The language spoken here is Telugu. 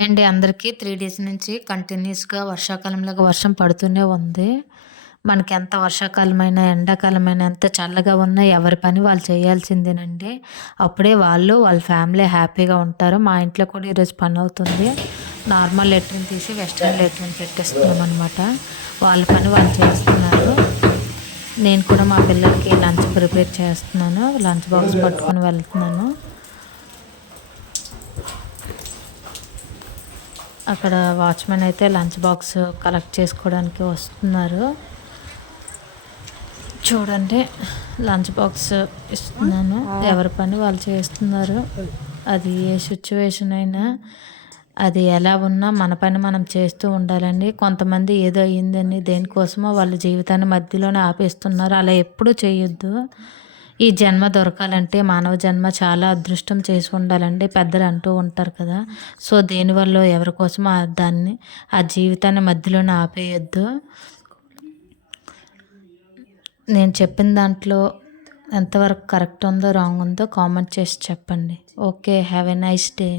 అండి అందరికీ 3 డేస్ నుంచి కంటిన్యూస్‌గా వర్షాకాలంలాగా వర్షం పడుతూనే ఉంది. మనకెంత వర్షాకాలమైనా, ఎండాకాలమైనా ఎంత చల్లగా ఉన్నా ఎవరి పని వాళ్ళు చేయాల్సిందేనండి. అప్పుడే వాళ్ళు, వాళ్ళ ఫ్యామిలీ హ్యాపీగా ఉంటారు. మా ఇంట్లో కూడా ఈరోజు పనవుతుంది. నార్మల్ లెట్రిన్ తీసి వెస్టర్న్ లెట్రిన్ పెట్టేస్తున్నామనమాట. వాళ్ళ పని వాళ్ళు చేస్తున్నారు. నేను కూడా మా పిల్లలకి లంచ్ ప్రిపేర్ చేస్తున్నాను. లంచ్ బాక్స్ పట్టుకొని వెళ్తున్నాను. అక్కడ వాచ్‌మెన్ అయితే లంచ్ బాక్స్ కలెక్ట్ చేసుకోవడానికి వస్తున్నారు. చూడండి లంచ్ బాక్స్ ఇస్తున్నాను. ఎవరి పని వాళ్ళు చేస్తున్నారు. అది ఏ సిట్యుయేషన్ అయినా, అది ఎలా ఉన్నా మన పని మనం చేస్తూ ఉండాలండి. కొంతమంది ఏదో అయ్యిందని దేనికోసమో వాళ్ళ జీవితాన్ని మధ్యలోనే ఆపేస్తున్నారు. అలా ఎప్పుడూ చేయొద్దు. ఈ జన్మ దొరకాలంటే మానవ జన్మ చాలా అదృష్టం చేసి ఉండాలండి. పెద్దలు అంటూ ఉంటారు కదా! సో, దేనివల్లో ఎవరి కోసమో దాన్ని ఆ జీవితాన్ని మధ్యలోనే ఆపేయొద్దు. నేను చెప్పిన దాంట్లో ఎంతవరకు కరెక్ట్ ఉందో, రాంగ్ ఉందో కామెంట్ చేసి చెప్పండి. Okay. Have a nice day.